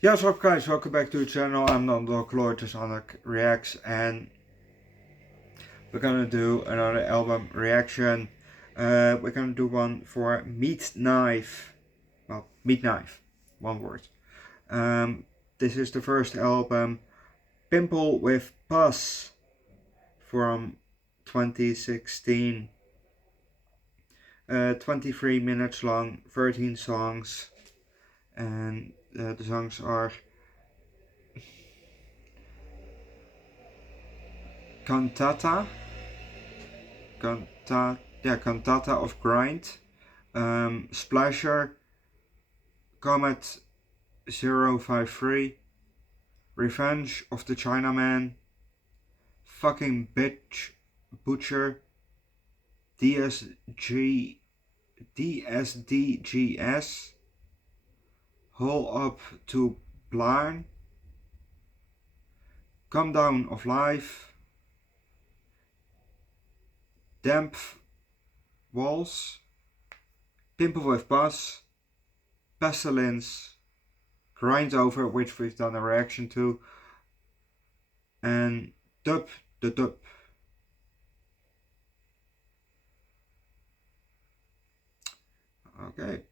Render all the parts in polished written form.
Yeah, what's up guys, welcome back to the channel. I'm Underdog Reacts, and we're gonna do another album reaction. We're gonna do one for Meatknife. Well, Meatknife, one word. This is the first album, Pimple with Pus, from 2016. 23 minutes long, 13 songs, and the songs are Cantata of Grind, Splasher, Comet 053, Revenge of the Chinaman, Fucking Bitch Butcher, DSDGS, Hole Up to Blind, Come Down of Life, Damp Walls, Pimple with Buzz, Pestilence, Grind Over, which we've done a reaction to, and Dub the Dub. Okay.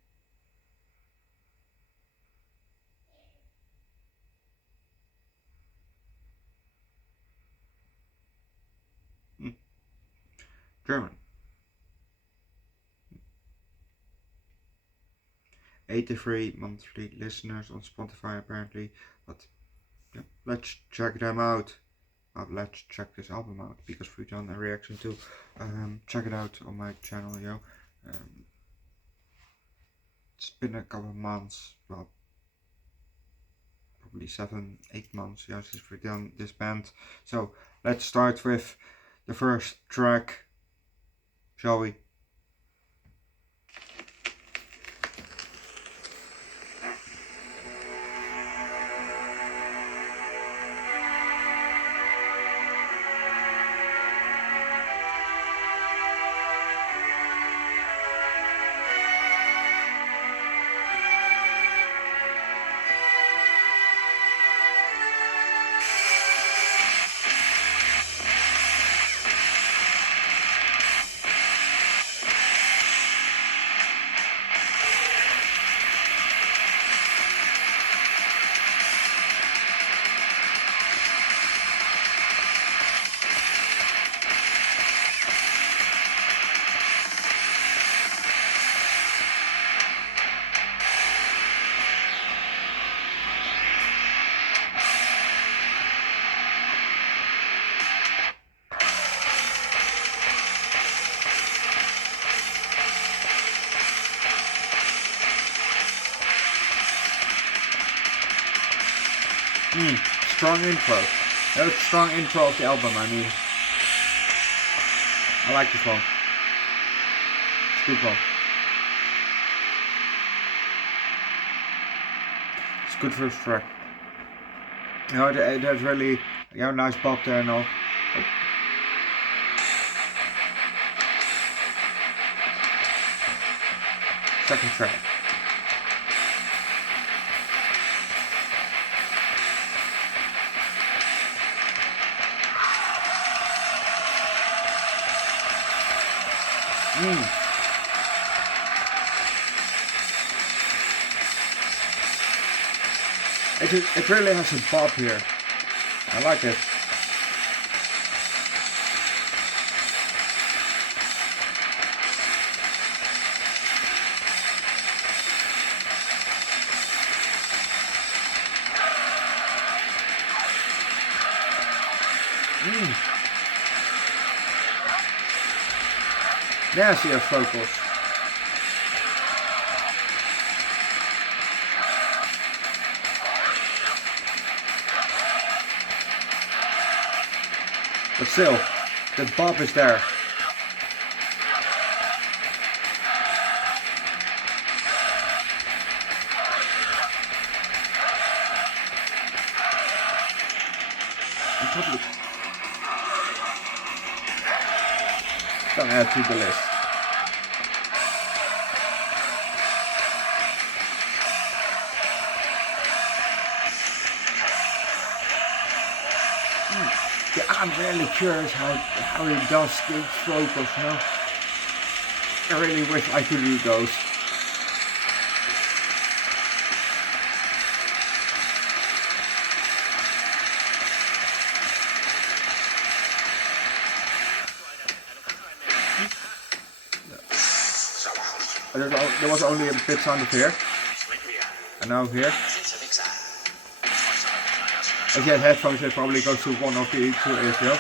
German. 83 monthly listeners on Spotify apparently, but yeah, let's check them out. Let's check this album out, because we've done a reaction to. Check it out on my channel, yo. It's been a couple of months, well, probably 7-8 months, yeah, since we've done this band. So let's start with the first track, shall we? Strong intro. That was a strong intro of the album, I mean. I like this one. It's a good one. It's good first track. You know, there's really, you know, nice pop there and all. Second track. It really has a pop here. I like it. Nasty as vocals. But still, the bop is there. Don't add to the list. Yeah, I'm really curious how he does the focus, you know. I really wish I could do those. There was only a bit sound of here. And now here. If you have headphones, it probably goes to one of the two ears, yeah?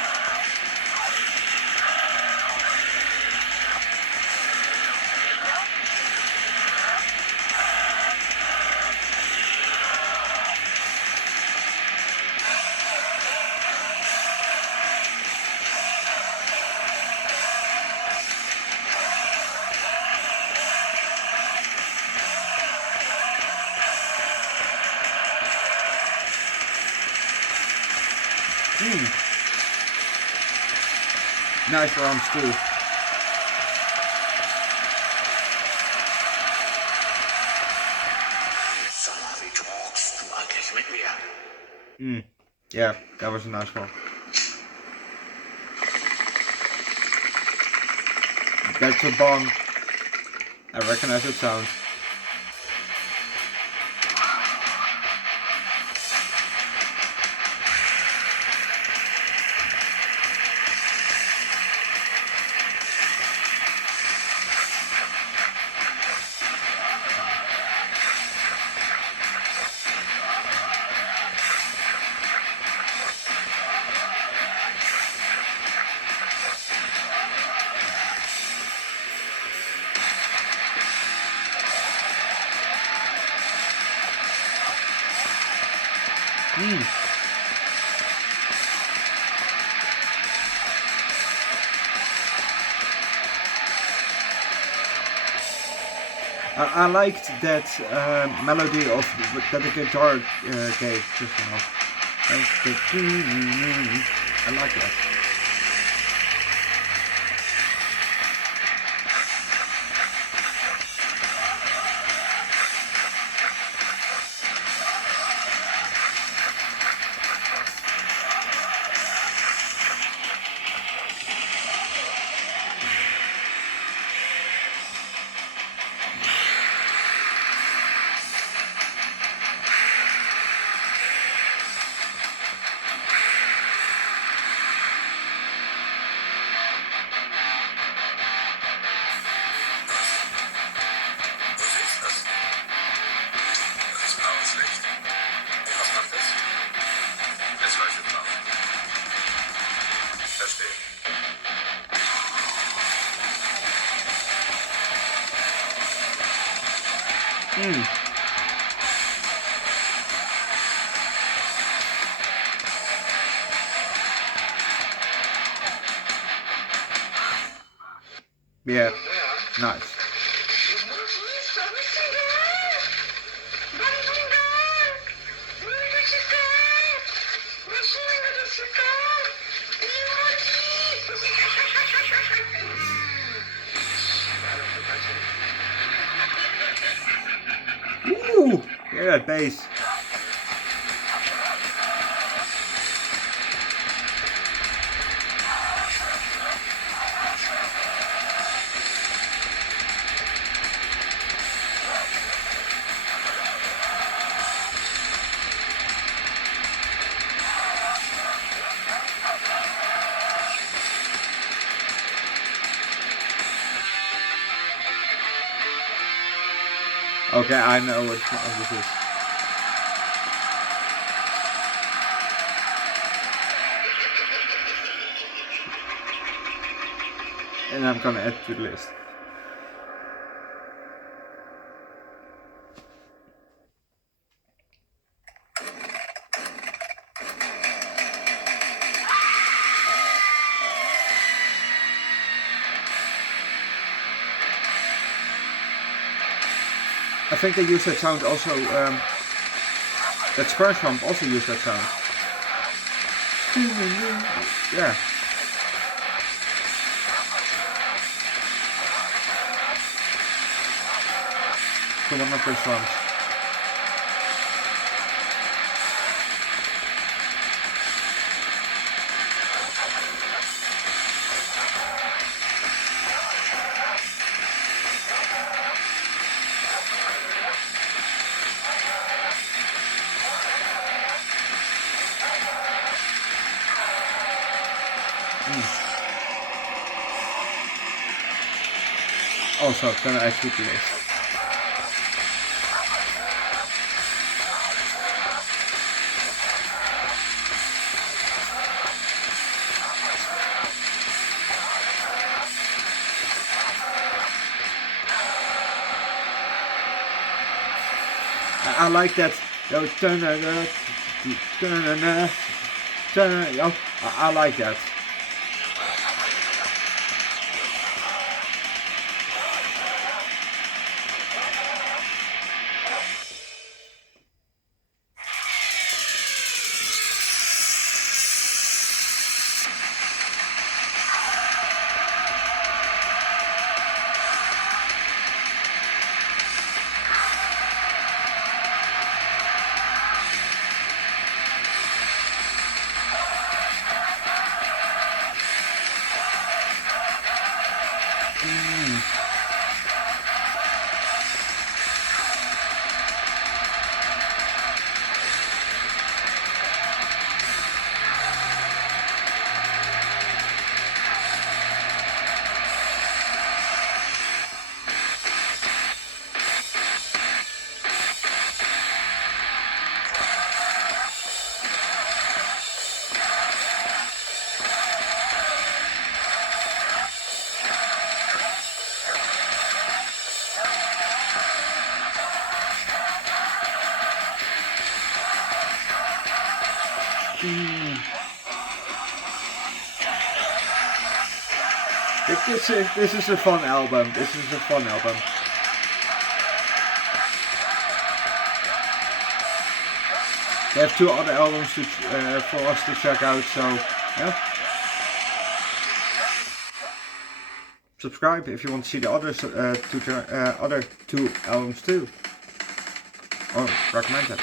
Nice drums too. Yeah, that was a nice one. That's a bong. I recognize the sound. I liked that melody of that the guitar gave just now. I like that. Yeah, nice. Ooh, hear that bass. Okay, I know what this is. And I'm gonna add to the list. I think they use that sound also, that Square Swamp also used that sound. Yeah. So one of their songs. Also, gonna add food to this. I like that. I like that. This is a fun album. This is a fun album. They have 2 other albums to, for us to check out, so yeah. Subscribe if you want to see the other other 2 albums too, or recommend it.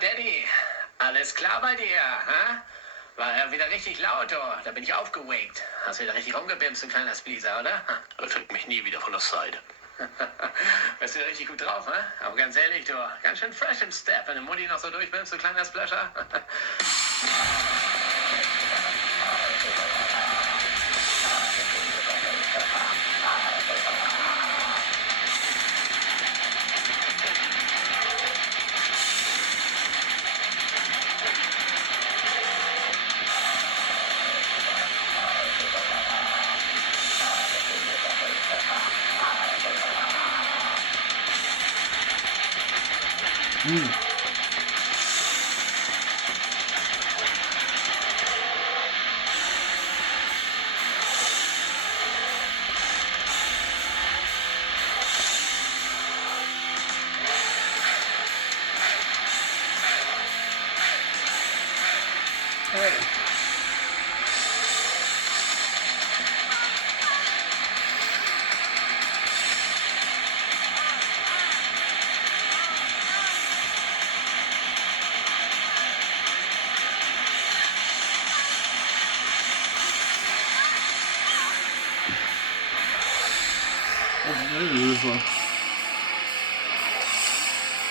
Daddy, alles klar bei dir, ha? War ja wieder richtig laut, oh. Da bin ich aufgeweckt. Hast wieder richtig rumgebimst, du kleiner Spleaser, oder? Er kriegt mich nie wieder von der Seite. Bist du richtig gut drauf, ha? Aber ganz ehrlich, du, ganz schön fresh im Step, wenn du Mutti noch so durchbimmst, du kleiner Splasher.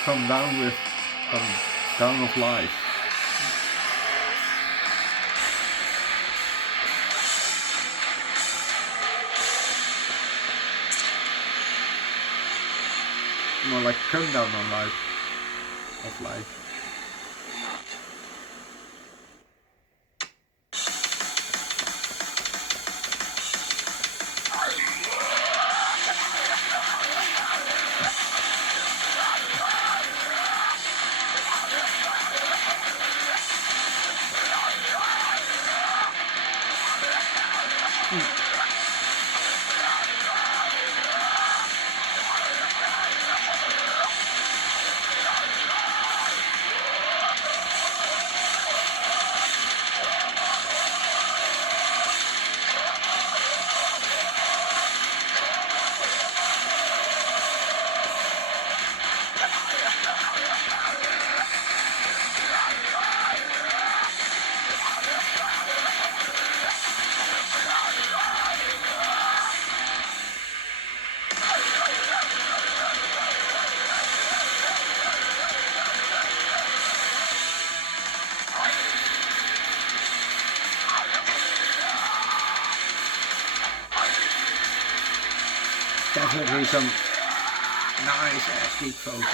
Come down of life. More like come down on life. Of life. Definitely some nice ass deep focus.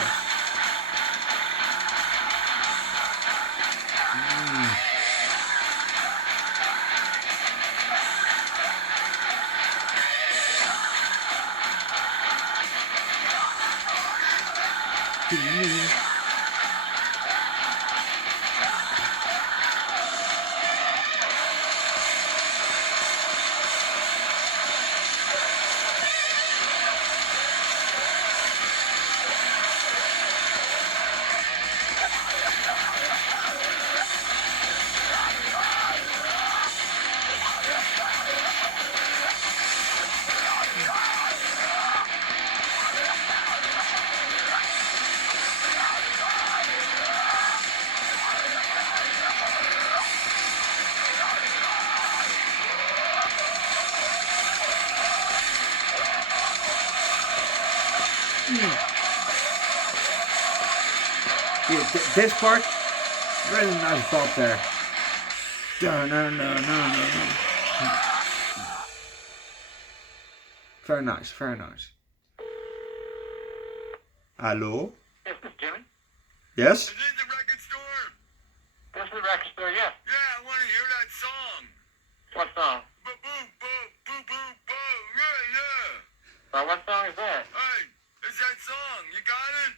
Yeah, this part, really nice bop there. Very nice, very nice. Hello? Yes, this is Jimmy. Yes? Is this the record store? This is the record store, yeah. Yeah, I want to hear that song. What song? Boo, boo, boo, boo, boo, boo. Yeah, yeah. What song is that? Hey, it's that song. You got it?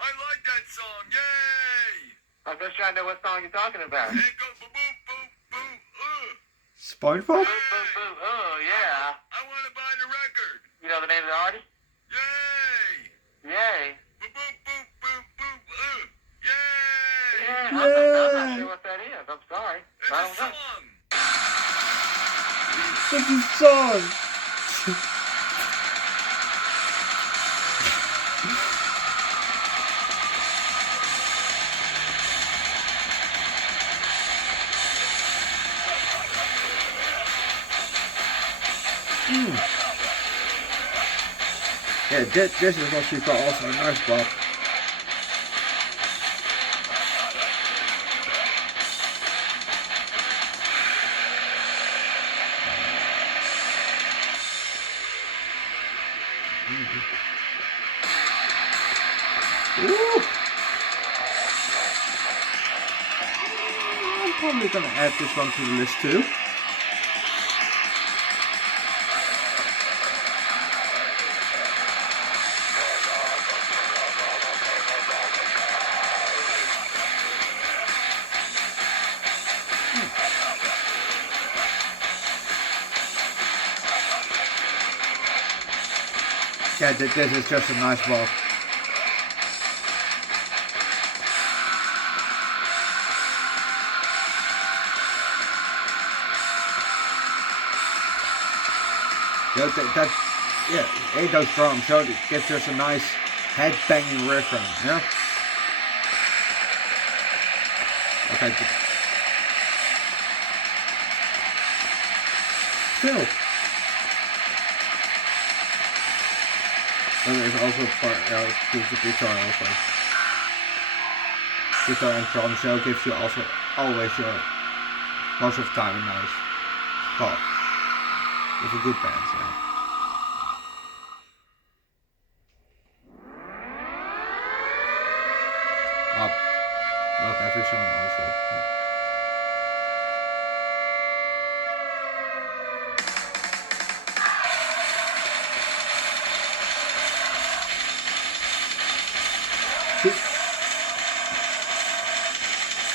I like that song. Yay! I'm just trying to know what song you're talking about. It goes boo, boo, boo, boo, SpongeBob? Boo, boo, boo, oh, yeah. I want to buy the record. You know the name of the artist? Yay! Yay. Boo, boo, boo, boo, boo, Yay! Yeah, I'm not sure what that is. I'm sorry. It's I a don't know. song. It's a song! Yeah, this is what you call also a nice bop. Ooh. I'm probably gonna add this one to the list too. Yeah, this is just a nice ball. Yeah, ain't those drums, so it gives us a nice head-banging riff, yeah? Okay. Still. But it's also part the guitar also. Guitar and drum show gives you also always most of the time a nice pop. With a good band, yeah. Not every song also.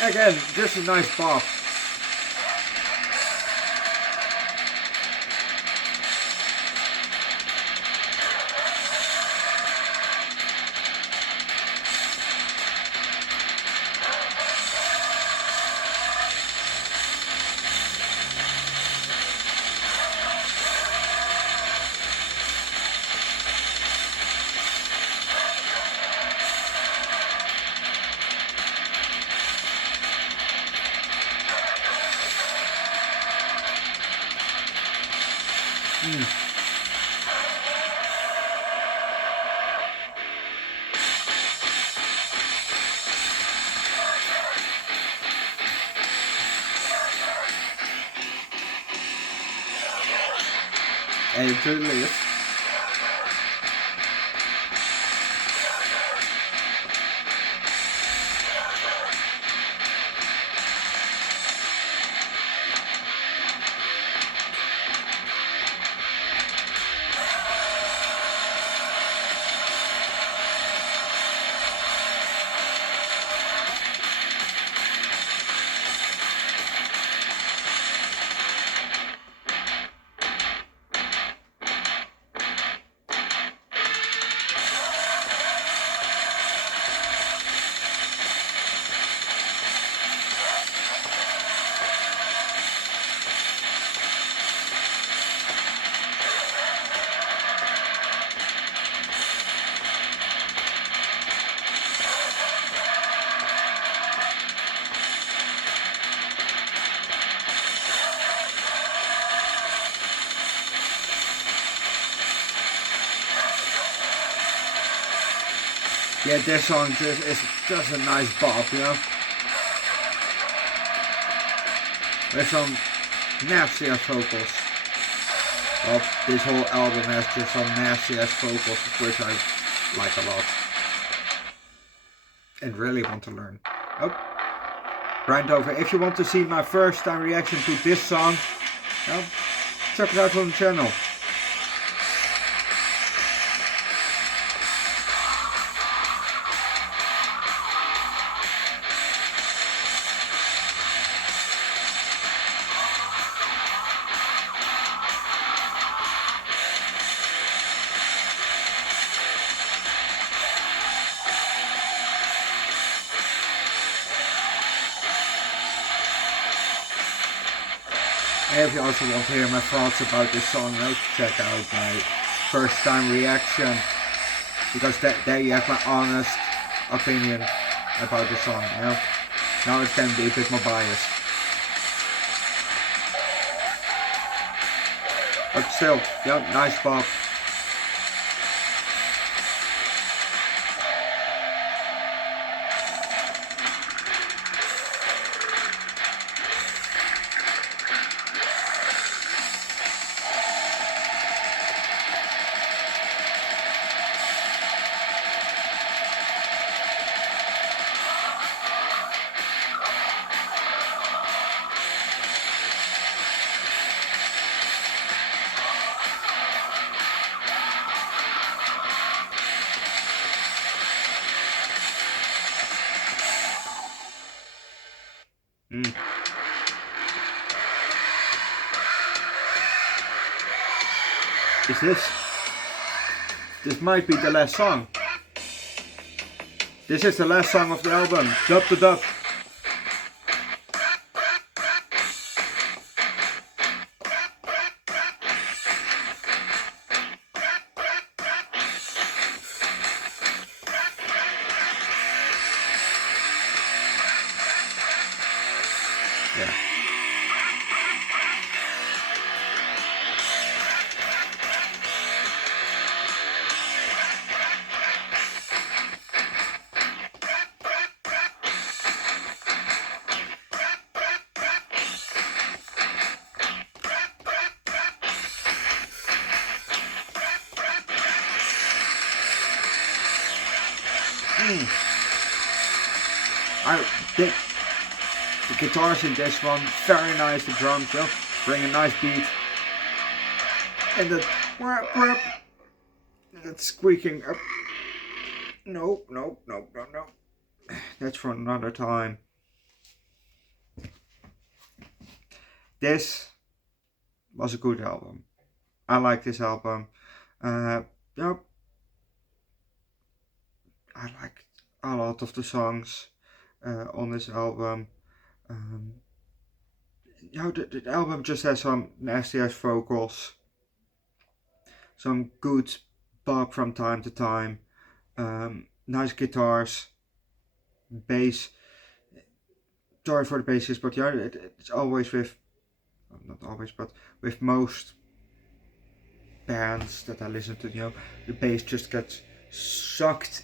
Again, just a nice pop. And it totally is. Yeah, this song is just a nice bop, you know? With some nasty ass vocals. Well, this whole album has just some nasty ass vocals, which I like a lot. And really want to learn. Oh, grind over. If you want to see my first time reaction to this song, well, check it out on the channel. And if you also want to hear my thoughts about this song, check out my first time reaction, because there you have my honest opinion about the song, you know? Now it can be a bit more biased. But still, yeah, nice pop. Is this might be the last song. This is the last song of the album, Dub to Dub. Yeah. The guitars in this one, very nice. The drums, bring a nice beat. And that squeaking up. No. That's for another time. This was a good album. I like this album. I like a lot of the songs on this album. The album just has some nasty ass vocals, some good pop from time to time, nice guitars, bass. Sorry for the bassist, but it's always with, not always, but with most bands that I listen to, the bass just gets sucked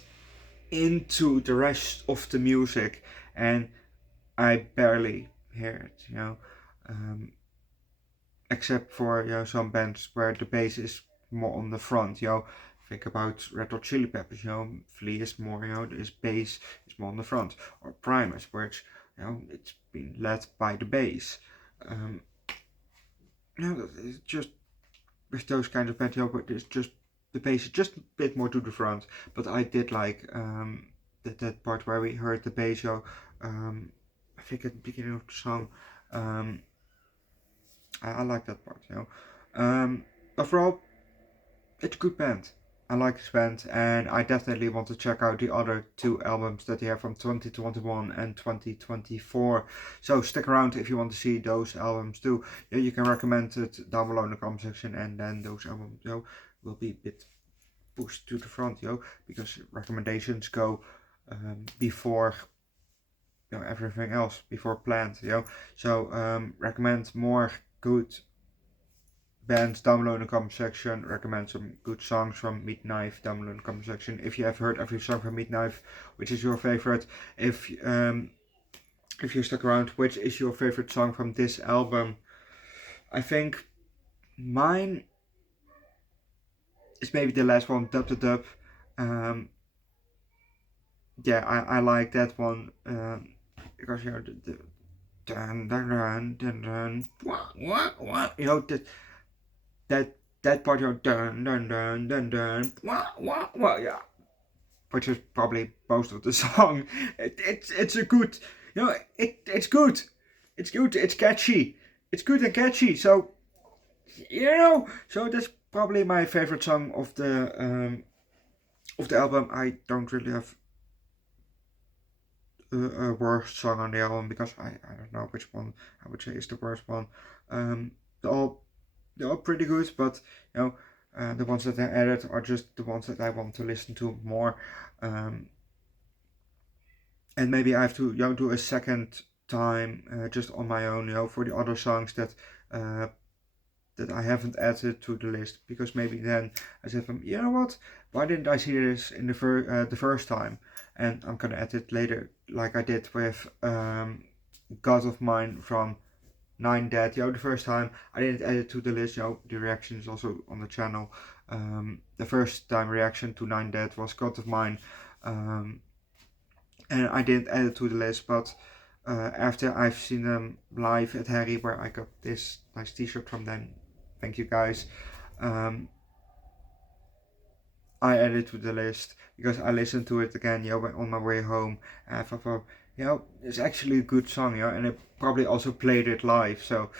into the rest of the music, and I barely hear it, except for some bands where the bass is more on the front. Think about Red Hot Chili Peppers. Flea is more, his bass is more on the front, or Primus, where it's been led by the bass. It's just with those kind of bands, but it's just the bass is just a bit more to the front. But I did like that part where we heard the bass. I think at the beginning of the song. I like that part. Overall, it's a good band. I like this band, and I definitely want to check out the other 2 albums that they have from 2021 and 2024. So stick around if you want to see those albums too. You can recommend it down below in the comment section, and then those albums will be a bit pushed to the front, because recommendations go before everything else, before planned. So recommend more good bands down below in the comment section. Recommend some good songs from Meatknife down below in the comment section. If you have heard every song from Meatknife, which is your favorite? If you stuck around, which is your favorite song from this album? I think mine is maybe the last one, Dub the Dub. I like that one because the dun dun dun dun dun what that part, dun dun dun dun dun yeah, which is probably most of the song. It's a good, it's good, it's catchy, it's good and catchy. So so that's probably my favorite song of the album. I don't really have a worst song on the album, because I don't know which one I would say is the worst one. They're all pretty good, but the ones that I added are just the ones that I want to listen to more. And maybe I have to do a second time just on my own, for the other songs that I haven't added to the list, because maybe then I said, what? Why didn't I see this in the first time? And I'm gonna add it later, like I did with God of Mine from 9 Dead. The first time I didn't add it to the list. The reaction is also on the channel. The first time reaction to 9 Dead was God of Mine, and I didn't add it to the list. But after I've seen them live at Harry, where I got this nice t-shirt from them, thank you guys, I added to the list because I listened to it again, on my way home, and I thought, it's actually a good song, and I probably also played it live, so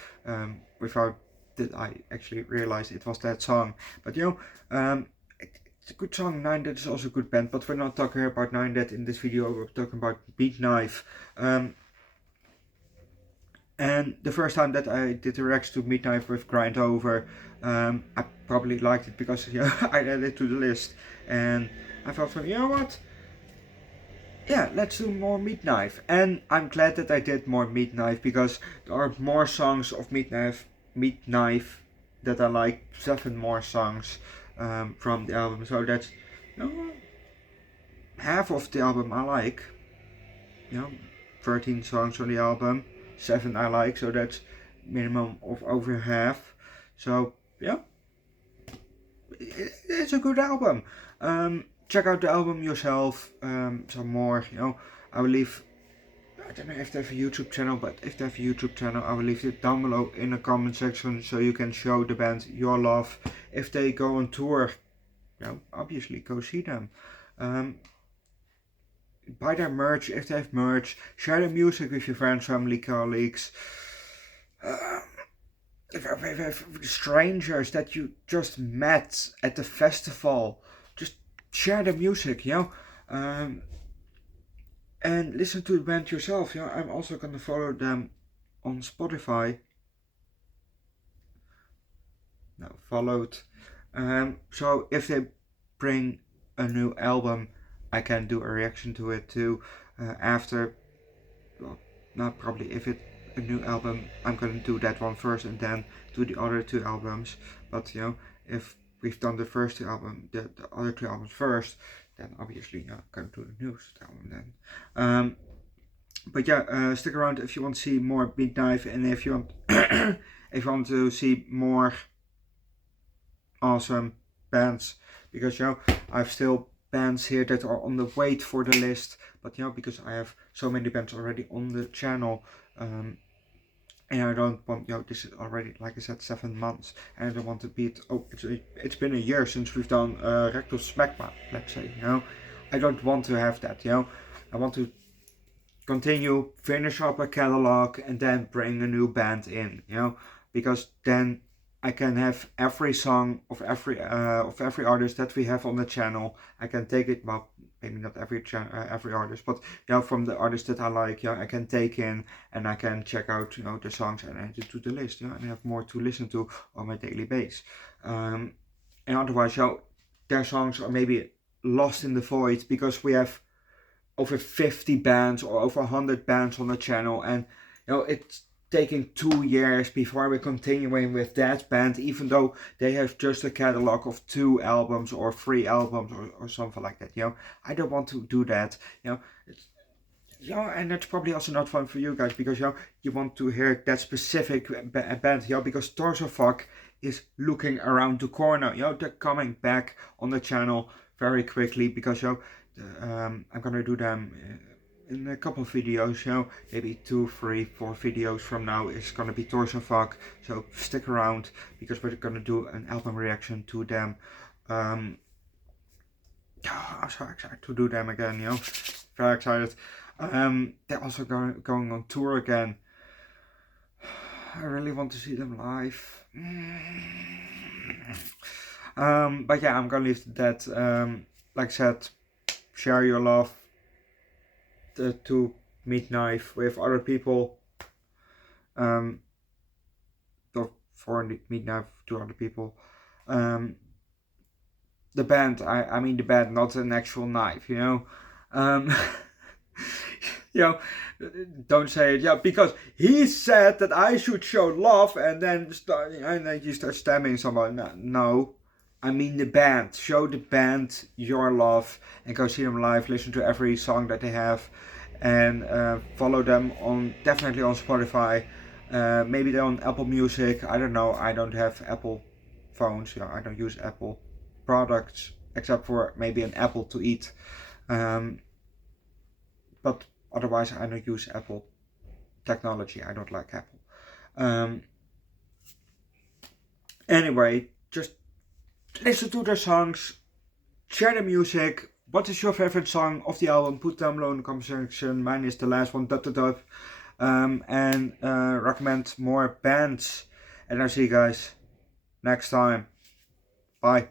without that I actually realized it was that song. But it's a good song. 9 Dead is also a good band, but we're not talking about 9 Dead in this video. We're talking about Meatknife. And the first time that I did the reaction to Meatknife with Grind Over, I probably liked it because I added it to the list, and I thought, what? Yeah, let's do more Meatknife. And I'm glad that I did more Meatknife, because there are more songs of Meatknife that I like. 7 more songs from the album, so that's half of the album I like. 13 songs on the album, 7 I like, so that's minimum of over half. So it's a good album. check out the album yourself. Some more, I will leave. I don't know if they have a YouTube channel, but if they have a YouTube channel, I will leave it down below in the comment section so you can show the band your love. If they go on tour, obviously go see them. Buy their merch if they have merch. Share the music with your friends, family, colleagues. If strangers that you just met at the festival, just share the music, and listen to the band yourself. I'm also gonna follow them on Spotify. Now followed. So if they bring a new album, I can do a reaction to it too. After, well, not probably if it's a new album, I'm gonna do that one first and then do the other 2 albums. But if we've done the first 2 albums, the other 2 albums first, then obviously I'm gonna do the newest album then. But yeah, stick around if you want to see more Meatknife, and if you want if you want to see more awesome bands, because I've still bands here that are on the wait for the list, but because I have so many bands already on the channel, and I don't want, this is already, like I said, 7 months, and I don't want to beat, it's been a year since we've done Rectal Smegma, let's say, I don't want to have that, I want to continue, finish up a catalog, and then bring a new band in, because then I can have every song of every artist that we have on the channel. I can take it, well, maybe not every artist, but from the artists that I like, I can take in, and I can check out the songs and add it to the list, and have more to listen to on my daily basis. And otherwise, their songs are maybe lost in the void because we have over 50 bands or over 100 bands on the channel, and it's taking 2 years before we're continuing with that band, even though they have just a catalog of 2 albums or 3 albums or something like that. I don't want to do that. And that's probably also not fun for you guys, because you want to hear that specific band. Because Torso Fuck is looking around the corner. They're coming back on the channel very quickly, because I'm gonna do them in a couple of videos, maybe 2, 3, 4 videos from now is gonna be Torso Fuck, so stick around, because we're gonna do an album reaction to them. I'm so excited to do them again, very excited. They're also going on tour again. I really want to see them live. But yeah, I'm gonna leave that. Like I said, share your love to Meatknife with other people, or for Meatknife to other people. The band, I mean the band, not an actual knife, don't say it, because he said that I should show love, and then you start stabbing someone. No, I mean the band. Show the band your love and go see them live. Listen to every song that they have, and follow them definitely on Spotify. Maybe they're on Apple Music. I don't know. I don't have Apple phones. I don't use Apple products except for maybe an Apple to eat. But otherwise, I don't use Apple technology. I don't like Apple. Anyway, just listen to their songs, share the music. What is your favorite song of the album? Put down below in the comment section. Mine is the last one, and recommend more bands. And I'll see you guys next time. Bye.